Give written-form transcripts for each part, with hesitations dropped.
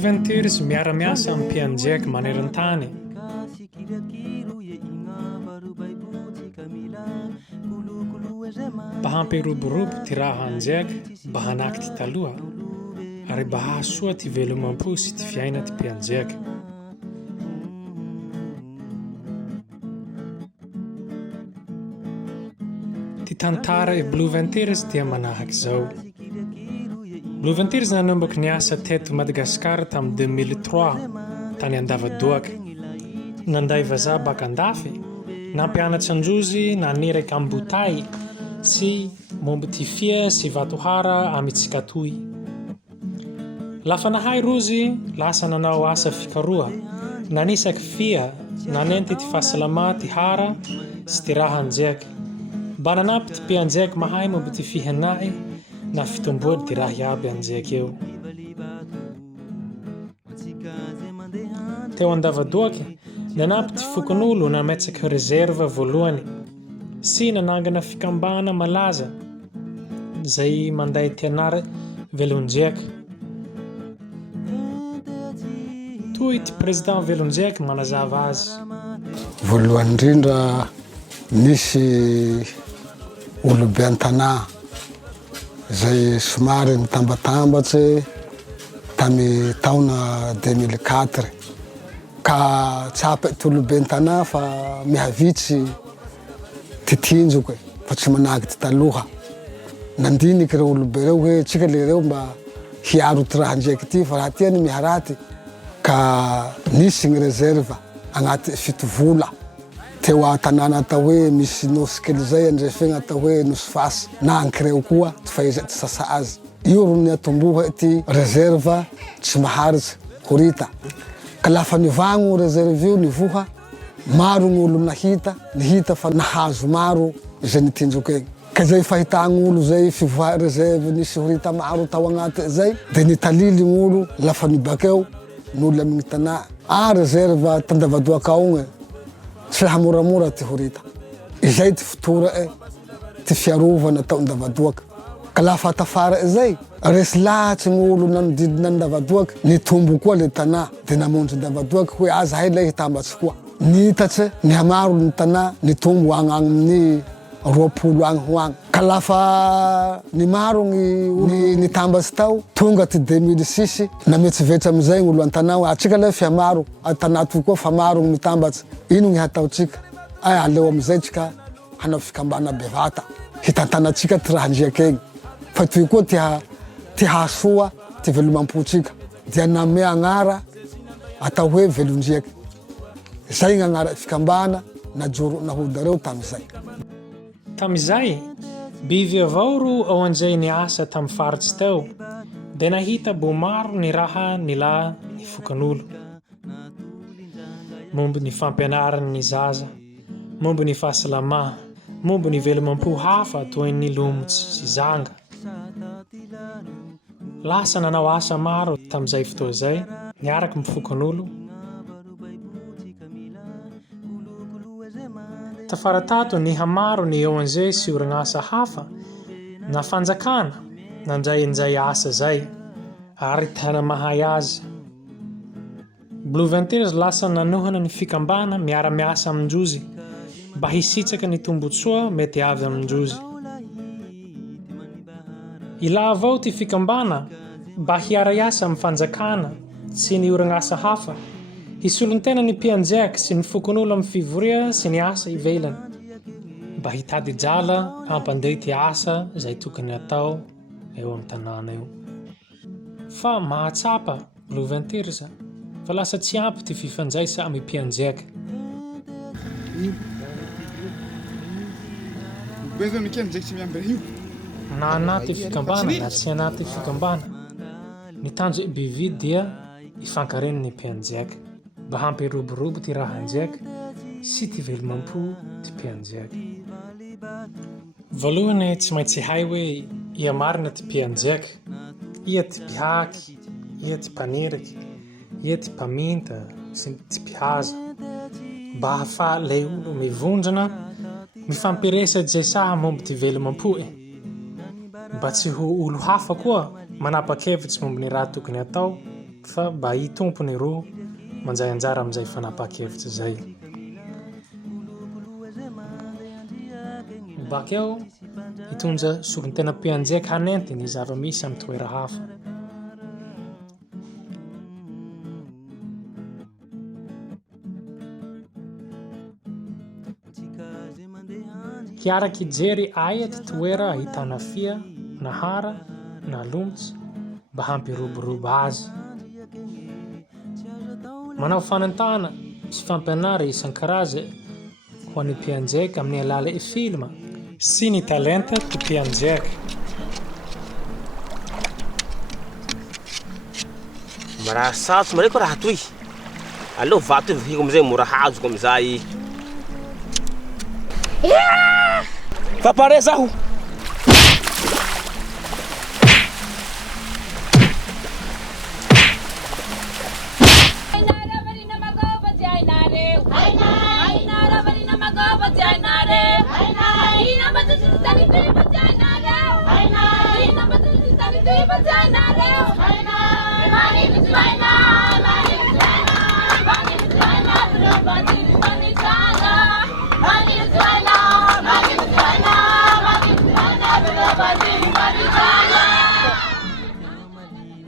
Blue Ventures miara-miasa amin'ny mpianjeka maneran-tany. Mba hampiroborobo ty raha anjeka mba hanaky ty taloha ary mba hahasoa ty velomam-po sy ty fiaina ty mpianjeka. Ty tantara e Blue Ventures dia manahaky zao. Blue Ventures nanomboky niasa teto Madagascar tamin'ny 2003 tany Andavadoaka. Nanday vazaha baka andafy, nampianatsy androzy naneraky ambotay sy momba ty fia sy vatohara amitsika toy. Lafa nahay rozy, lasa nanao asa fikaroha, nanisaky fia, nanenty ty fahasalama ty hara sy ty raha anjeka. Mba nanampy ty mpianjeka mahay momba ty fihenay na fitomboany ty raha iaby anjeka eo. Teo Andavadoaky, nanampy ty fokon'olo nametsaky reserva voalohany sy nanangana fikambana malaza zay manday ty anara velonjeka. Toy ty président velonjeka manazava azy. Voalohany indrindra nisy olobe an-tanà zay somary nitambatambatsy tamy taona 2004 ka tsapa ty olobe an-tanà fa mihavitsy ty tinjoky fa tsy manahaky ty taloha. Nandiniky reo olobe reo hoe tsika le reo mba hiaro ty raha anjeky ty fa raha tiany miharaty ka nisy gny reserva agnaty 7 vola. Teo a-tanàna atao hoe misy nosy kely zay andrefegna atao hoe nosy fasy na ankireo koa ty faheza ty sasa azy. Io ro niatomboha ty reserva tsy maharitsy horita. Ka lafa nivagno reserve io nivoha, maro gn'olo nihita fa nahazo maro zay nitinjoky egny. Ka zay fahitagn'olo zay fivoha reserve nisy horita maro tao agnaty zay, de nitalily gn'olo lafa nibakeo n'olo amin'ny tanà. Reserve Tandavadoaka ao tsy hamoramora ty horita. Izay ty fotora ty fiarovana tao Andavadoaka. Ka lafa tafara izay, resy lahatsy gn'olo nanodidina Andavadoaka, nitombo koa le tanà de namonjy Andavadoaka hoe aza hay lay hitambatsy koa. Nihitatse nihamaro ny tanà nitombo agny amin'ny 20 agny ho agny. Ka lafa nimaro gny nitambatsy tao, tonga ty 2006 nametsivetsy amizay gn'olo an-tanà hoe atsika lay fia maro, an-tanà toy koa fa maro gny mitambatsy. Ino gny hataotsika? Aleo amizay tsika hanao fikambana bevata, hitantanatsika ty raha anjeky egny. Fa toy koa ty hahasoa ty velomam-potsika. Dia name agnara atao hoe velonjeky. Zay gn'agnara fikambana najoro nahoda reo tamizay. Tamizay, bivy avao ro ao anjay niasa tamy faritsy teo, de nahita bo maro ny raha nila ny fokan'olo. Momba ny fampianarany ny zaza, momba ny fahasalama, momba ny velomam-po hafa toy ny lomotsy sy zanga. Lasa nanao asa maro tamizay fotoa zay, niaraky mifokan'olo. Tafaratato nihamaro ny eo anjay sy orinasa hafa na fanjakana nanjay asa zay ary tena mahay azy. Blue Ventures lasa nanohana ny fikambana miara-miasa amindrozy mba hisitsaka ny tombotsoa mety avy amindrozy. Ila avao ty fikambana mba hiara-iasa amin'ny fanjakana sy ny orinasa hafa, hisolon-tena ny mpianjeka sy ny fokon'olo amin'ny fivoria sy ny asa ivelany, mba hitady jala hampandeha ty asa zay tokony atao eo amin'ny tanàna eo. Fa mahatsapa Blue Ventures fa lasa tsy ampy ty fifanjaisa amin'ny mpianjeka. Na anaty fikambana na tsy anaty fikambana, ny tanjo bivy dia ifankareny ny mpianjeka mba hampiroborobo ty raha anjeka sy ty velomam-po ty mpianjeka. Voalohany tsy maintsy hay hoe ia marina ty mpianjeka, ia ty mpihaky, ia ty mpaneraky, ia ty mpaminta sy ty mpihaza, mba hahafa lay olo mivondrana mifampiresaky zay saha momba ty velomam-po mba tsy ho olo hafa koa manapa-kevitsy momba ny raha tokony atao fa mba i tompony roa manjay anjara amin'izay fanapa-kevitra zay. Bakeo hitondra sokon-tena mpianjeka hanenty ny zava-misy amin'ny toera hafa. Kiaraky jery aia ty toera ahitana fia, na hara, na lomotsy mba hampiroborobo azy. Manao fanentana sy fampianara isan-karaza ho an'ny mpianjeka amin'ny alala e filma sy ny talenta ty mpianjeka. Maraha sarotsy mareko raha toy. Aleo vato vihiko amizay mora hazoko amizay. Fa pare zaho.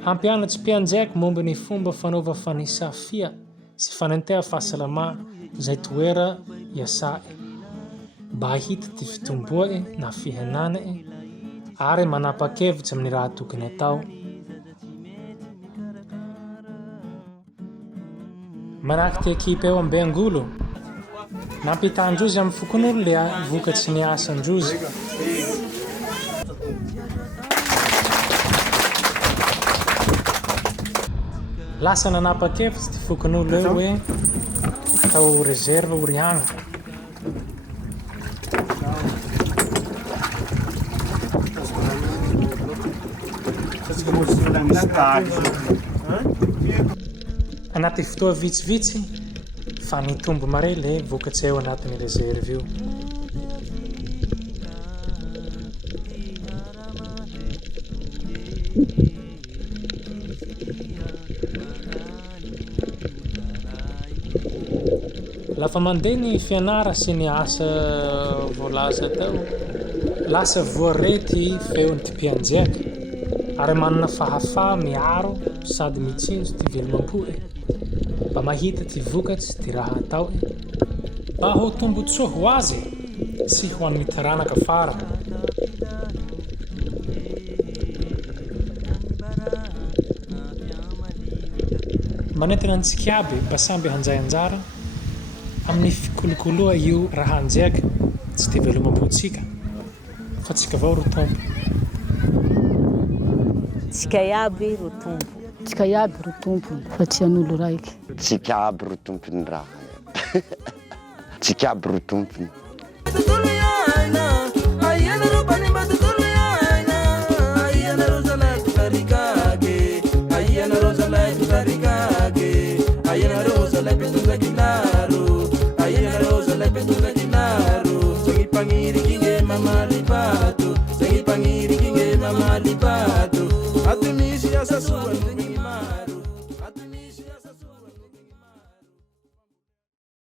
Hampianatsy mpianjeka momba ny fomba fanaova fanisa fia sy fanentea fahasalama izay toera iasae mba hahita ty fitomboae na fihenanae ary manapa-kevitsy amin'ny raha tokony atao. Manahaky ty ekipy eo Ambeangolo, nampitandrozy amin'ny fokon'olo le vokatsy ny asandrozy. Lasa nanapa-kevitsy ty fokon'olo eo hoe atao reserve Oriana. Anaty fotoa vitsivitsy fa nitombo mare le vokatsy eo anatin'ny reserve io. Lafa mandeha ny fianara sy ny asa voalaza tao, lasa voarety feon'ny ty mpianjeka ary manana fahafa miaro sady mitsinjo ty velomam-poe mba mahita ty vokatsy ty raha atao mba ho tombotsoa ho azy sy ho an'ny taranaka fara. Manentana antsika aby mba samby hanjay anjara amin'ny fikolokoloa io raha anjeka tsy ty velomam-potsika fa tsika avao ro tompo. Tsika iaby ro tompo. Tsika iaby ro tompo fa tsy an'olo raiky. Tsika aby ro tompony raha. Tsika aby ro tompony.